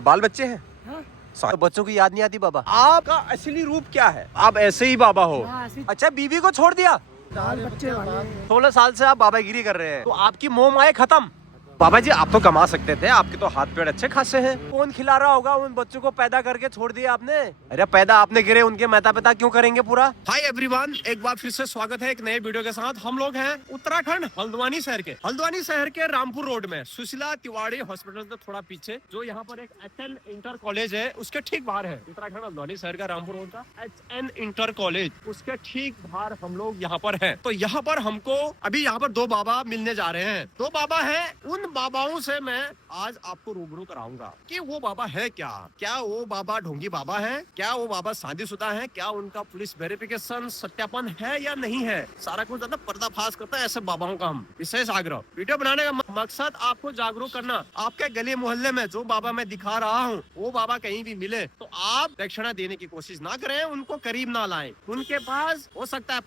बाल बच्चे हैं? हाँ? बच्चों की याद नहीं आती बाबा? आपका असली रूप क्या है? आप ऐसे ही बाबा हो? अच्छा, बीवी को छोड़ दिया? बच्चे 16 साल से आप बाबागिरी कर रहे हैं, तो आपकी मोह माया खत्म। बाबा जी आप तो कमा सकते थे, आपके तो हाथ पैर अच्छे खासे हैं। कौन खिला रहा होगा उन बच्चों को? पैदा करके छोड़ दिया आपने। अरे पैदा आपने करे, उनके माता पिता क्यों करेंगे पूरा? हाय एवरीवन, एक बार फिर से स्वागत है एक नए वीडियो के साथ। हम लोग हैं उत्तराखंड हल्द्वानी शहर के रामपुर रोड में, सुशीला तिवारी हॉस्पिटल से थोड़ा पीछे, जो यहाँ पर एक HN इंटर कॉलेज है, उसके ठीक बाहर है। उत्तराखंड हल्द्वानी शहर का रामपुर रोड का HN इंटर कॉलेज, उसके ठीक बाहर हम लोग यहाँ पर है। तो यहाँ पर हमको अभी यहाँ पर दो बाबा मिलने जा रहे हैं। दो बाबा है, उन बाबाओं से मैं आज आपको रूबरू कराऊंगा कि वो बाबा है क्या वो बाबा ढोंगी बाबा है, क्या वो बाबा शादीशुदा है, क्या उनका पुलिस वेरिफिकेशन सत्यापन है या नहीं है। सारा कुछ ज्यादा पर्दाफाश करता है ऐसे बाबाओं का हम विशेष आग्रह। वीडियो बनाने का मकसद आपको जागरूक करना। आपके गली मोहल्ले में जो बाबा मैं दिखा रहा हूँ, वो बाबा कहीं भी मिले तो आप दक्षिणा देने की कोशिश ना करें, उनको करीब ना लाएं। उनके पास हो सकता है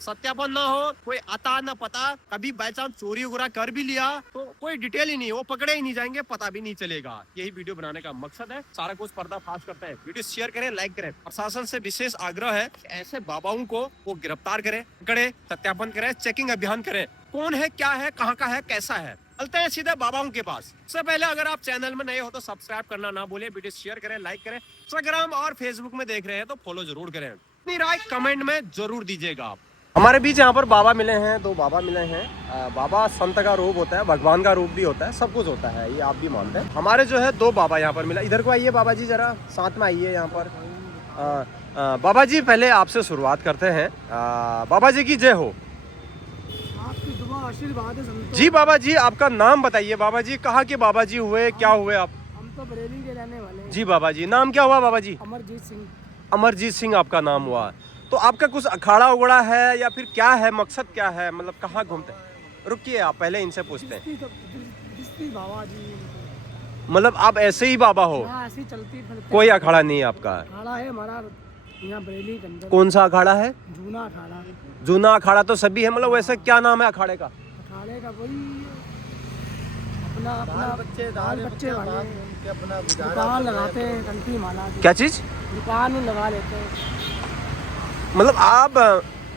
सत्यापन ना हो, कोई अता न पता, कभी बाई चांस चोरी वगैरह कर भी लिया तो कोई डिटेल ही नहीं, वो पकड़े ही नहीं जाएंगे, पता भी नहीं चलेगा। यही वीडियो बनाने का मकसद है। सारा कुछ पर्दाफाश करता है। वीडियो शेयर करें, लाइक करें। प्रशासन से विशेष आग्रह है कि ऐसे बाबाओं को वो गिरफ्तार करें, पकड़े, सत्यापन करें, चेकिंग अभियान करें, कौन है, क्या है, कहाँ का है, कैसा है। चलते हैं सीधे बाबाओं के पास। सबसे पहले अगर आप चैनल में नए हो तो सब्सक्राइब करना ना भूलें, वीडियो शेयर करें, लाइक करें। इंस्टाग्राम और फेसबुक में देख रहे हैं तो फॉलो जरूर करें। अपनी राय कमेंट में जरूर दीजिएगा आप। हमारे बीच यहाँ पर बाबा मिले हैं, दो बाबा मिले हैं। बाबा संत का रूप होता है, भगवान का रूप भी होता है, सब कुछ होता है, ये आप भी मानते हैं। हमारे जो है दो बाबा यहाँ पर मिला। इधर को आइए बाबा जी, जरा साथ में आइए यहाँ पर। बाबा जी पहले आपसे शुरुआत करते हैं। बाबा जी की जय हो। आपकी दुआ आशीर्वाद है। जी बाबा जी आपका नाम बताइए। बाबा जी कहाँ के बाबा जी हुए, क्या हुए आप? हम तो बरेली के रहने वाले हैं। जी बाबा जी, नाम क्या हुआ बाबा जी? अमरजीत सिंह। अमरजीत सिंह आपका नाम हुआ। तो आपका कुछ अखाड़ा उगड़ा है या फिर क्या है, मकसद क्या है, मतलब कहाँ घूमते हैं? रुकिए, आप पहले इनसे पूछते हैं। बाबा जी मतलब आप ऐसे ही बाबा हो? ऐसी चलती कोई अखाड़ा नहीं है आपका? अखाड़ा है हमारा यहाँ बरेली के अंदर। कौन सा अखाड़ा है? जूना अखाड़ा। जूना अखाड़ा तो सभी है, मतलब वैसे क्या नाम है अखाड़े का? अखाड़े का वही अपना अपना बच्चे वाले दुकान लगाते हैं, कंठी माला की। क्या चीज? दुकान लगा लेते हैं। मतलब आप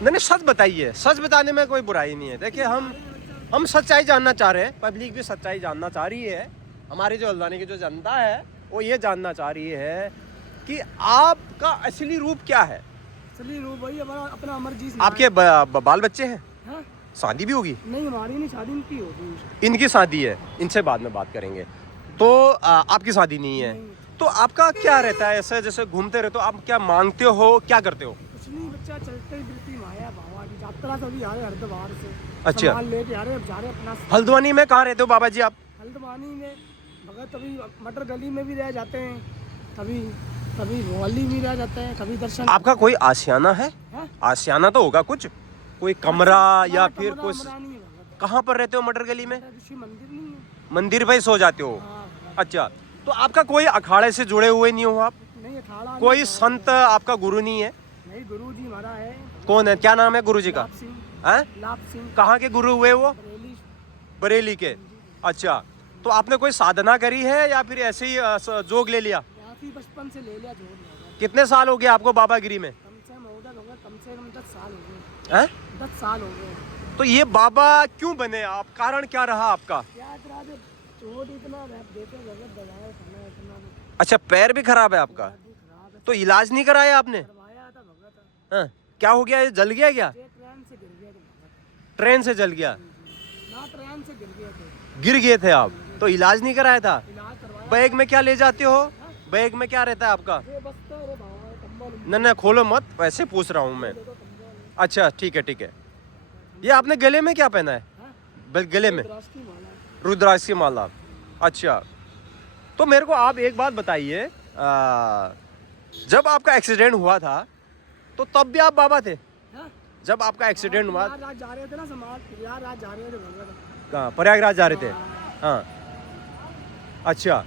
नहीं, सच बताइए। सच बताने में कोई बुराई नहीं है। देखिए हम सच्चाई जानना चाह रहे हैं, पब्लिक भी सच्चाई जानना चाह रही है। हमारी जो हल्द्वानी की जो जनता है वो ये जानना चाह रही है कि आपका असली रूप क्या है। असली रूप वही हमारा अपना अमरजीत। आपके बाल बच्चे हैं? हाँ? शादी भी होगी? नहीं, हमारी नहीं शादी, इनकी होगी। इनकी शादी है, इनसे बाद में बात करेंगे। तो आपकी शादी नहीं है? तो आपका क्या रहता है? ऐसे जैसे घूमते रहते हो, आप क्या मांगते हो, क्या करते हो? बच्चा चलते ही बिल्कुल माया बाबा की यात्रा से भी आ रहे हरिद्वार से। अच्छा, सामान लेके आ रहे अब जा रहे अपना। हल्द्वानी में कहाँ रहते हो बाबा जी आप? हल्द्वानी में भगत अभी मटर गली में भी रह जाते हैं, कभी मोहल्ली भी रह जाते हैं, कभी दर्शन। आपका कोई आशियाना है? आशियाना तो होगा कुछ, कोई कमरा या फिर कुछ? कहाँ पर रहते हो मटर गली में? मंदिर नहीं है। मंदिर पे सो जाते हो? अच्छा, तो आपका कोई अखाड़े से जुड़े हुए नहीं हो आप? नहीं, अखाड़ा कोई संत आपका गुरु नहीं है? नहीं, गुरु जी हमारा है। कौन है, क्या नाम है गुरु जी का? लाभ सिंह। कहाँ के गुरु हुए वो? बरेली के। अच्छा, तो आपने कोई साधना करी है या फिर ऐसे ही जोग ले लिया? बचपन से ले लिया जोग। कितने साल हो गए आपको बाबागिरी में? कम से कम 10 साल हो गए। 10 साल हो गए। तो ये बाबा क्यों बने आप? कारण क्या रहा आपका? अच्छा, पैर भी खराब है आपका? तो इलाज नहीं कराया आपने? हाँ, क्या हो गया? ये जल गया क्या? ट्रेन से जल गया? ट्रेन से गिर गए थे आप, तो इलाज नहीं कराया था? बैग में क्या ले जाते हो? बैग में क्या रहता है आपका? नहीं खोलो मत, वैसे पूछ रहा हूँ मैं। अच्छा ठीक है। ये आपने गले में क्या पहना है? गले में रुद्राक्ष की माला। अच्छा, तो मेरे को आप एक बात बताइए, जब आपका एक्सीडेंट हुआ था तो तब भी आप बाबा थे? जब आपका एक्सीडेंट हुआ जा रहे थे ना, प्रयागराज जा रहे थे। कहाँ? प्रयागराज जा रहे थे? हाँ। अच्छा,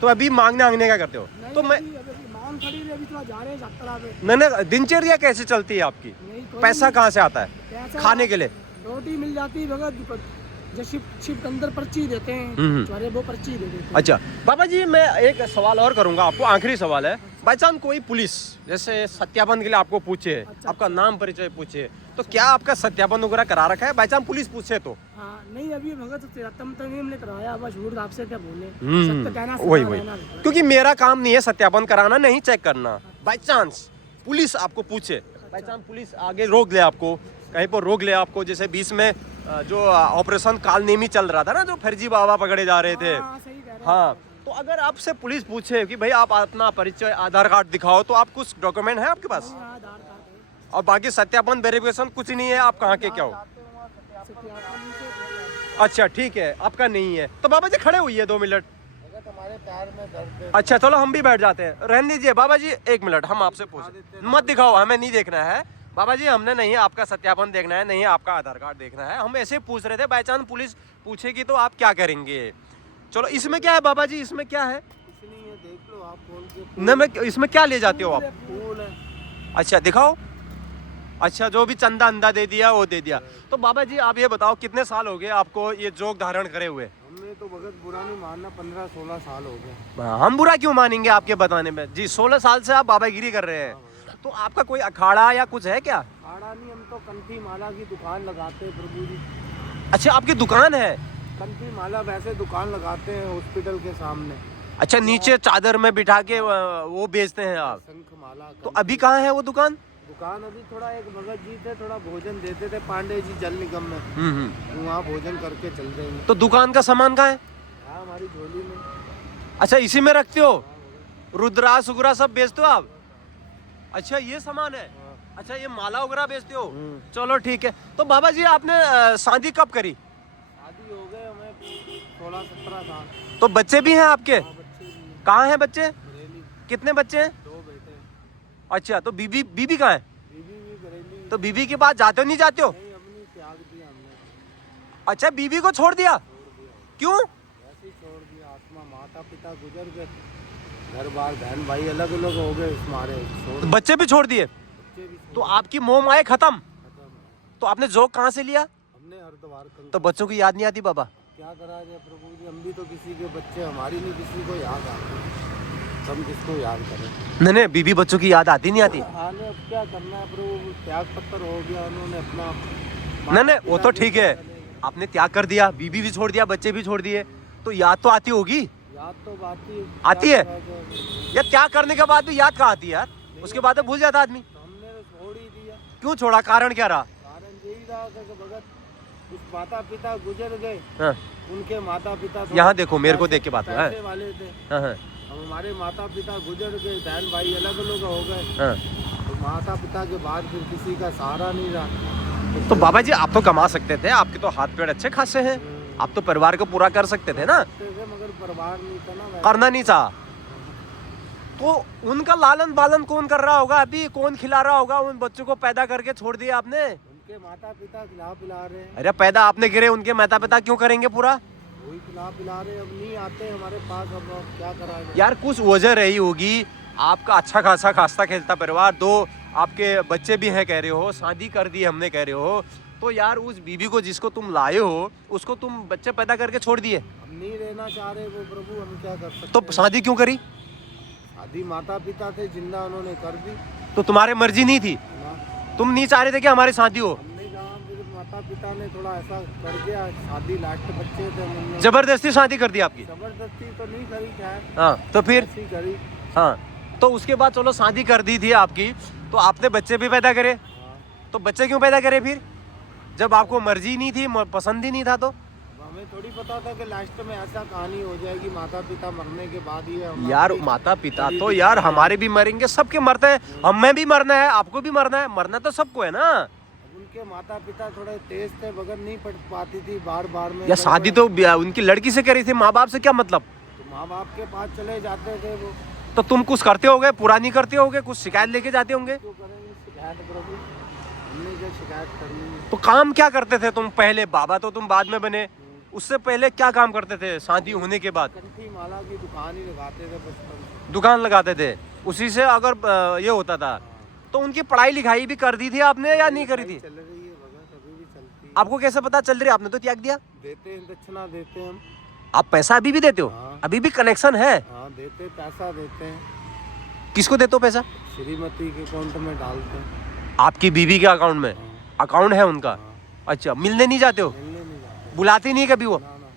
तो अभी मांगने क्या करते हो? तो मैं मांग खड़ी है, अभी तो जा रहे हैं यात्रा पे। नहीं, दिनचर्या कैसे चलती है आपकी? पैसा कहाँ से आता है खाने के लिए? रोटी मिल जाती है भगत, जैसे शिप के अंदर पर्ची देते हैं तुम्हारे, वो पर्ची दे देते हैं। अच्छा बाबा जी, मैं एक सवाल और करूंगा आपको, आखिरी सवाल है। बाई चांस कोई पुलिस जैसे सत्यापन के लिए आपको पूछे, आपका नाम परिचय पूछे, तो क्या आपका सत्यापन वगैरह करा रखा है? बाई चांस पुलिस पूछे तो? हाँ, नहीं अभी भगत तम तक हमने करवाया, बस झूठ आपसे क्या बोले, सत्य कहना वही क्योंकि मेरा काम नहीं है सत्यापन कराना, नहीं चेक करना। बाई चांस पुलिस आपको पूछे, बाई चांस पुलिस आगे रोक ले आपको, कहीं पर रोक ले आपको, जैसे बीच में जो ऑपरेशन कालनेमी चल रहा था ना, जो फर्जी बाबा पकड़े जा रहे थे, हाँ, तो अगर आपसे पुलिस पूछे कि भाई आप अपना परिचय आधार कार्ड दिखाओ, तो आप कुछ डॉक्यूमेंट है आपके पास? और बाकी सत्यापन वेरिफिकेशन कुछ नहीं है, आप कहाँ के क्या हो? अच्छा ठीक है, आपका नहीं है तो बाबा जी खड़े हुई है 2 मिनट। तुम्हारे पैर में दर्द है। अच्छा चलो हम भी बैठ जाते हैं, रहने दीजिए बाबा जी, 1 मिनट हम आपसे पूछ, मत दिखाओ, हमें नहीं देखना है बाबा जी, हमने नहीं आपका सत्यापन देखना है, नहीं आपका आधार कार्ड देखना है, हम ऐसे पूछ रहे थे, बाई चांस पुलिस पूछेगी तो आप क्या करेंगे? चलो इसमें क्या है बाबा जी, इसमें क्या है? कुछ नहीं है, देख लो आप खोल के। न मैं इसमें क्या ले जाते हो आप? फूल है। अच्छा दिखाओ। अच्छा जो भी चंदा अंदा दे दिया वो दे दिया। तो बाबा जी आप ये बताओ कितने साल हो गए आपको ये जोग धारण करे हुए? हमने तो भगत बुरा नहीं मानना, 15-16 साल हो गए। हम बुरा क्यों मानेंगे आपके बताने में जी? 16 साल से आप बाबागिरी कर रहे हैं, तो आपका कोई अखाड़ा या कुछ है क्या? अखाड़ा नहीं, हम तो कंठी माला की दुकान लगाते हैं प्रभु जी। अच्छा आपकी दुकान है? कंठी माला वैसे दुकान लगाते हैं हॉस्पिटल के सामने। अच्छा नीचे चादर में बिठा के वो बेचते हैं आप? शंख माला। तो अभी कहाँ है वो दुकान? दुकान अभी थोड़ा एक भगत जी थे, थोड़ा भोजन देते थे पांडे जी जल निगम में, वहाँ भोजन करके चल देंगे। तो दुकान का सामान कहाँ है? हाँ हमारी झोली में। अच्छा इसी में रखते हो? रुद्रा सुगरा सब बेचते हो आप? अच्छा ये सामान है। अच्छा ये माला वगैरह बेचते हो? चलो ठीक है। तो बाबा जी आपने शादी कब करी? शादी हो गए हमें 16-17 साल। तो बच्चे भी हैं आपके? बच्चे भी कहाँ हैं बच्चे? बरेली। कितने बच्चे हैं? 2 बेटे। अच्छा तो बीबी कहाँ है? बीवी भी बरेली। तो बीबी के पास जाते हो नहीं जाते हो? नहीं, अपनी त्याग दिया हमने। अच्छा बीबी को छोड़ दिया? क्यों? ऐसे ही छोड़ दिया, आत्मा माता पिता गुजर गए, घर बार बहन भाई अलग अलग हो गए, हमारे तो बच्चे भी छोड़ दिए? बच्चे भी तो आपकी मोह माया खत्म? खत्म। तो आपने जोग कहाँ से लिया? हमने हरिद्वार कर। तो बच्चों की याद नहीं आती बाबा? क्या करा जाए प्रभु जी, हम भी तो किसी के बच्चे, हमारी नहीं किसी को याद आती, हम किसको याद करें? नहीं बीबी बच्चों की याद आती नहीं आती? आने अब क्या करना है प्रभु, त्याग पत्र हो गया, उन्होंने अपना। नहीं वो तो ठीक है, आपने त्याग कर दिया, बीबी भी छोड़ दिया, बच्चे भी छोड़ दिए, तो याद तो आती होगी? याद तो आती है? या त्याग करने के बाद भी याद कहाँ आती है यार? उसके बाद तो भूल जाता आदमी। तो हमने तो छोड़ ही दिया। क्यों छोड़ा, कारण क्या रहा? कारण यही रहा कि भगत कुछ माता पिता गुजर गए, हाँ। उनके माता पिता यहाँ देखो, मेरे को देख के बात है। पैसे वाले थे, हाँ। अब हमारे माता पिता गुजर गए, बहन भाई अलग अलग हो गए, हाँ। तो माता पिता के बाद फिर किसी का सहारा नहीं रहा। तो बाबा जी आप तो कमा सकते थे, आपके तो हाथ पैर अच्छे खासे हैं, आप तो परिवार को पूरा कर सकते थे ना? मगर परिवार नहीं था ना, करना नहीं चाहा तो उनका लालन पालन कौन कर रहा होगा? अभी कौन खिला रहा होगा? उन बच्चों को पैदा करके छोड़ दिया आपने? उनके माता पिता खिला पिला रहे हैं। अरे पैदा आपने गिरे, उनके माता पिता क्यों करेंगे पूरा? वही खिला पिला रहे, अब नहीं आते हमारे पास, अब क्या करा जाए? यार कुछ वजह रही होगी, आपका अच्छा खासा खास्ता खेलता परिवार, 2 आपके बच्चे भी हैं कह रहे हो, शादी कर दी हमने कह रहे हो, तो यार उस बीबी को जिसको तुम लाए हो उसको तुम बच्चे पैदा करके छोड़ दिए, हम नहीं रहना चाह रहे वो प्रभु, हम क्या कर सकते? तो शादी क्यों करी? शादी माता पिता थे जिंदा, उन्होंने कर दी तो तुम्हारे मर्जी नहीं थी? ना, तुम नहीं चाह रहे थे कि हमारी शादी हो? हमने कहा, फिर माता पिता ने थोड़ा ऐसा कर दिया, शादी लास्ट बच्चे थे, हमने जबरदस्ती शादी कर दी आपकी? जबरदस्ती तो नहीं करी, खैर हाँ तो फिर? ऐसी करी। हाँ तो उसके बाद चलो शादी कर दी थी आपकी, तो आपने बच्चे भी पैदा करे, हाँ, तो बच्चे क्यों पैदा करे फिर जब आपको मर्जी नहीं थी, पसंद ही नहीं था? तो हमें थोड़ी पता था कि लास्ट में ऐसा कहानी हो जाएगी, माता पिता मरने के बाद ही हम यार अपनी- माता पिता तो यार हमारे भी मरेंगे, सबके मरते हैं, हमें भी मरना है, आपको भी मरना है, मरना तो सबको है ना। उनके माता पिता थोड़े तेज थे, बगैर नहीं पढ़ पाती थी, बार बार में या शादी तो उनकी लड़की से करी थी, माँ बाप से क्या मतलब? तो माँ बाप के पास चले जाते थे वो, तो तुम कुछ करते होगे, पूरा नहीं करते होगे, कुछ शिकायत लेके जाते होंगे? क्यों करेंगे शिकायत प्रभु, हमने क्या शिकायत करनी है? तो काम क्या करते थे तुम पहले? बाबा तो तुम बाद में बने, उससे पहले क्या काम करते थे शादी होने के बाद? कंठी माला की दुकान ही लगाते थे बचपन से। दुकान लगाते थे, उसी से अगर ये होता था। तो उनकी पढ़ाई लिखाई भी कर दी थी आपने या नहीं करी थी? चल रही है भगत, अभी भी चलती है। आपको कैसे पता चल रही है? आपने तो त्याग दिया। देते हैं, दक्षिणा देते हैं हम। आप पैसा अभी भी देते हो? हाँ। अभी भी कनेक्शन है? हाँ देते, पैसा देते हैं। किसको देते हो पैसा? श्रीमती के अकाउंट में डालते हैं। आपकी बीवी के अकाउंट में? हाँ। अकाउंट है उनका? हाँ। अच्छा, मिलने नहीं जाते हो? मिलने नहीं जाते। बुलाती नहीं कभी वो? ना ना,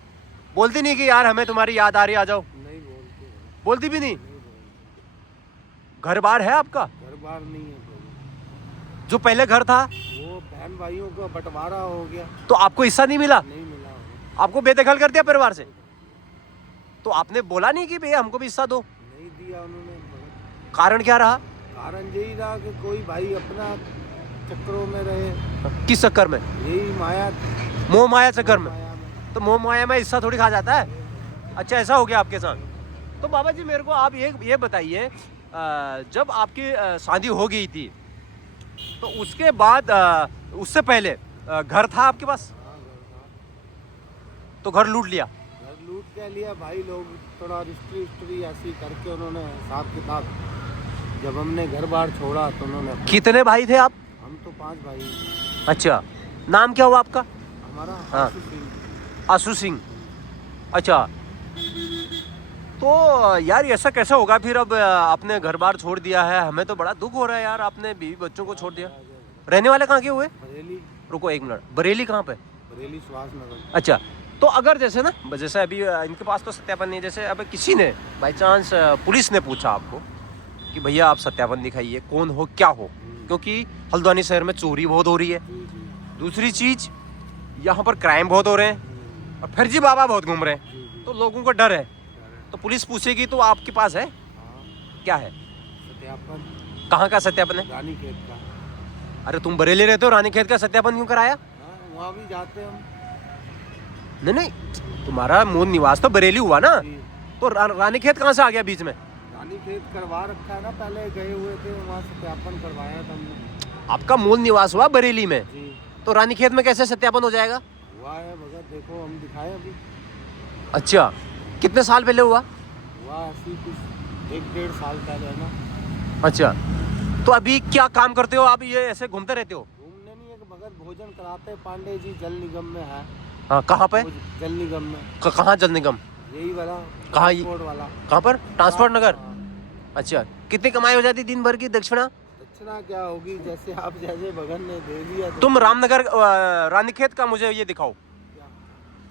बोलती नहीं कि यार हमें तुम्हारी याद आ रही, आ जाओ? नहीं बोलते। बोलती भी नहीं? नहीं बोलते। घर बार है आपका? घर बार नहीं है कोई। जो पहले घर था वो बहन भाइयों का बंटवारा हो गया। तो आपको हिस्सा नहीं मिला? नहीं मिला वो। आपको बेदखल कर दिया परिवार से? तो आपने बोला नहीं कि भैया हमको भी हिस्सा दो? नहीं दिया उन्होंने। कारण क्या रहा? कारण यही रहा कि कोई भाई अपना चक्करों में रहे। किस चक्कर में? यही माया, मोह माया चक्कर में? माया में। तो मोह माया में हिस्सा थोड़ी खा जाता है। अच्छा, ऐसा हो गया आपके साथ। तो बाबा जी मेरे को आप ये बताइए, जब आपकी शादी हो गई थी तो उसके बाद उससे पहले घर था आपके पास? हाँ, घर था। तो घर लूट लिया? घर लूट के लिया भाई लोग, थोड़ा हिस्ट्री ऐसी करके उन्होंने हिसाब किताब। जब हमने घर बार छोड़ा तो उन्होंने। कितने भाई थे आप? हम तो 5 भाई। अच्छा, नाम क्या हुआ आपका? हमारा हाँ। आशु सिंह। आशु सिंह। अच्छा, तो यार ऐसा कैसे होगा फिर? अब आपने घर बार छोड़ दिया है, हमें तो बड़ा दुख हो रहा है यार, आपने बीवी बच्चों को छोड़ दिया। रहने वाले कहाँ के हुए? बरेली। रुको एक मिनट, बरेली कहाँ पे? बरेली सुभाष नगर। अच्छा, तो अगर जैसे ना, जैसे अभी इनके पास तो सत्यापन नहीं, जैसे अब किसी ने बाई चांस पुलिस ने पूछा आपको कि भैया आप सत्यापन दिखाइए, कौन हो क्या हो, क्योंकि हल्द्वानी शहर में चोरी बहुत हो रही है, जी जी दूसरी चीज यहाँ पर क्राइम बहुत हो रहे हैं, और फर्जी बाबा बहुत घूम रहे हैं, जी जी। तो लोगों को डर है। तो पुलिस पूछेगी तो आपके पास है हाँ, क्या है? सत्यापन कहाँ का सत्यापन है? रानी खेत का। अरे तुम बरेली रहते हो, रानीखेत का सत्यापन क्यों कराया? हाँ, वहाँ भी जाते हम। नहीं नहीं, तुम्हारा मूल निवास तो बरेली हुआ ना, जी। तो रानीखेत कहाँ से आ गया बीच में? रानी खेत करवा रखा है ना, पहले गए हुए थे वहाँ, सत्यापन करवाया था हमने। आपका मूल निवास हुआ बरेली में, जी। तो रानीखेत में कैसे सत्यापन हो जाएगा? हुआ है भगत, देखो हम दिखाए अभी। अच्छा, कितने साल पहले हुआ? हुआ ऐसी कुछ 1-1.5 साल पहले ना। अच्छा, तो अभी क्या काम करते हो आप? ये ऐसे घूमते रहते हो? घूमने नहीं है कि भगत, भोजन कराते हैं। पांडे जी जल निगम में है। हाँ, कहाँ पे? जल निगम में। कहाँ जल निगम? यही वाला। कहाँ? ट्रांसपोर्ट वाला। कहाँ पर? ट्रांसपोर्ट नगर। हाँ। अच्छा, कितनी कमाई हो जाती दिन भर की दक्षिणा? दक्षिणा क्या होगी, जैसे आप जैसे भगत ने दे दिया तो। तुम रामनगर रानीखेत का मुझे ये दिखाओ, क्या?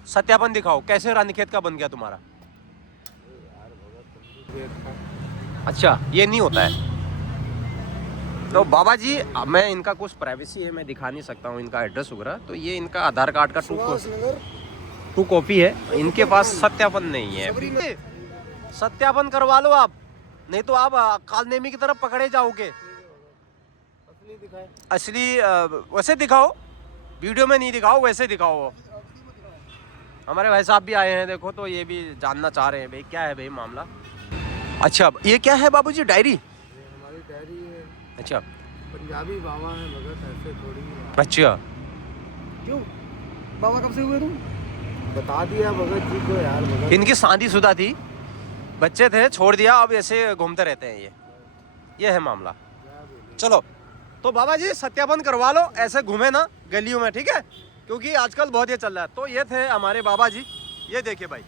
सत्यापन दिखाओ, कैसे रानीखेत का बन गया तुम्हारा? यार भगत, तुम भी देख का। अच्छा, ये नहीं होता है। तो बाबा जी मैं इनका कुछ प्राइवेसी है, मैं दिखा नहीं सकता हूँ इनका एड्रेस वगैरह, तो ये इनका आधार कार्ड का टू कॉपी है, इनके पास सत्यापन नहीं है। सत्यापन करवा लो आप, नहीं तो आप कालनेमी की तरफ पकड़े जाओगे। असली दिखाए। असली वैसे दिखाओ, वीडियो में नहीं दिखाओ, वैसे दिखाओ। हमारे भाई साहब भी आए हैं, देखो, तो ये भी जानना चाह रहे हैं भाई क्या है भाई मामला। अच्छा, ये क्या है बाबूजी? डायरी? ये हमारी डायरी है। अच्छा पंजाबी बाबा है भगत, ऐसे थोड़ी है। अच्छा, क्यों बाबा कब से हुए तुम? बता दिया भगत जी को यार। भगत इनकी शादीशुदा थी, बच्चे थे, छोड़ दिया, अब ऐसे घूमते रहते हैं। ये है मामला। चलो, तो बाबा जी सत्यापन करवा लो, ऐसे घूमे ना गलियों में, ठीक है? क्योंकि आजकल बहुत ये चल रहा है। तो ये थे हमारे बाबा जी, ये देखिए भाई।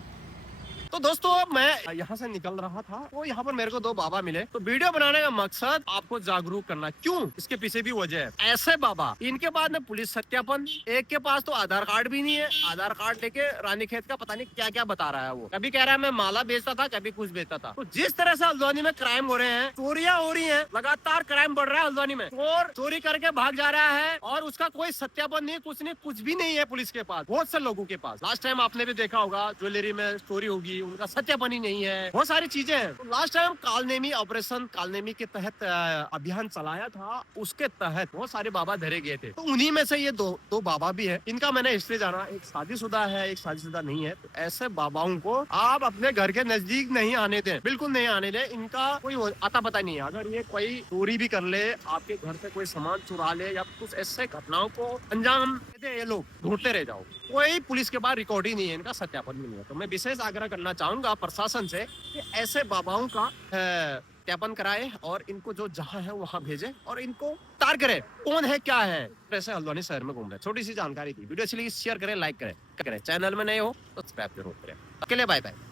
तो दोस्तों मैं यहाँ से निकल रहा था, तो यहाँ पर मेरे को 2 बाबा मिले। तो वीडियो बनाने का मकसद आपको जागरूक करना। क्यों? इसके पीछे भी वजह है। ऐसे बाबा, इनके पास में पुलिस सत्यापन, एक के पास तो आधार कार्ड भी नहीं है, आधार कार्ड लेके रानीखेत का पता नहीं क्या क्या बता रहा है। वो कभी कह रहा है मैं माला बेचता था, कभी कुछ बेचता था। तो जिस तरह से हल्द्वानी में क्राइम हो रहे हैं, चोरियां हो रही है, लगातार क्राइम बढ़ रहा है हल्द्वानी में, चोर चोरी करके भाग जा रहा है और उसका कोई सत्यापन नहीं, कुछ नहीं, कुछ भी नहीं है पुलिस के पास, बहुत से लोगों के पास। लास्ट टाइम आपने भी देखा होगा, ज्वेलरी में चोरी होगी, उनका सत्यापन नहीं है, बहुत सारी चीजें हैं। तो last time Kalanemi operation Kalanemi के तहत अभियान चलाया था, उसके तहत बहुत सारे बाबा धरे गए थे। तो उन्हीं में से ये दो बाबा भी है। इनका मैंने हिस्ट्री जाना, एक शादीशुदा है, एक शादीशुदा नहीं है। तो ऐसे बाबाओं को आप अपने घर के नजदीक नहीं आने दें, बिल्कुल नहीं आने दें। इनका कोई आता पता नहीं है। अगर ये कोई चोरी भी कर ले, आपके घर से कोई सामान चुरा ले या कुछ ऐसे घटनाओं को अंजाम दे, ये लोग ढूंढते रह जाओ। कोई पुलिस के पास रिकॉर्ड ही नहीं है, इनका सत्यापन भी नहीं है। तो मैं विशेष आग्रह करना चाहूंगा प्रशासन से कि ऐसे बाबाओं का सत्यापन कराए और इनको जो जहां है वहां भेजे और इनको गिरफ्तार करे, कौन है क्या है। ऐसे हल्द्वानी शहर में घूम रहे। छोटी सी जानकारी थी, वीडियो अच्छी लगी शेयर करें, लाइक करें, चैनल में नए हो तो सब्सक्राइब जरूर करें। अकेले बाय बाय।